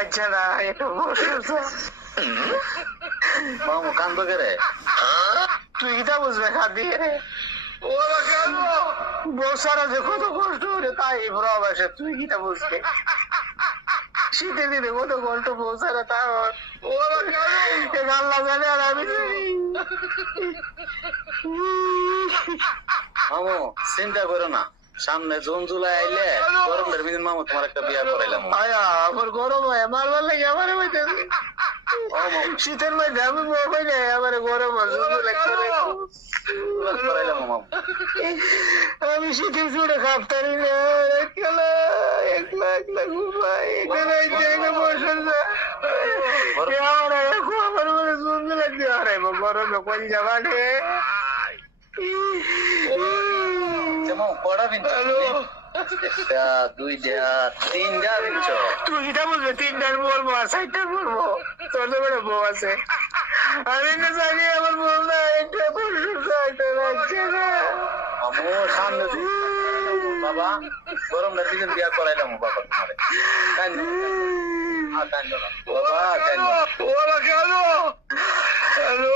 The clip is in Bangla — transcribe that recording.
আচ্ছা না এটা মামু কান্দো কে রে? তুই কিতা বুঝবে খাদি রে বসারা যে কত কষ্ট করে তাই প্রবাসে তুই কিতা বুঝবে শীতের দিনে কত কষ্ট বসারা তার আল্লাহ জানে আর আমি জানি। মামু চিন্তা করো না, সামনে জুন জুলাই আইলে গরমের দিন মামু তোমার একটা বিয়া করাইলাম। আয়া আমার গরম হয় মারবার লাগে আমার শীতের মধ্যে আমি বই যাই আমার গরম করাইলাম মামু। আমি শীতের চুড়ে খাপতারি না একলা একলা একলা ঘুমাই এখানে বসে আমার মনে শুনতে লাগছে আরে গরমে কোন যাবা রে কটা দিন একটা দুইটা তিনটা দিনছ তুই কিটা বলবে তিনটার বলবো আর চারটার বলবো তোর তো বড় বউ আছে আমি না জানি আমার বউ না একটা লাগছে না মামু সামনে বাবা গরমের দিন বিয়া করাইলাম বাবা তোমারে বাবা কেন হ্যালো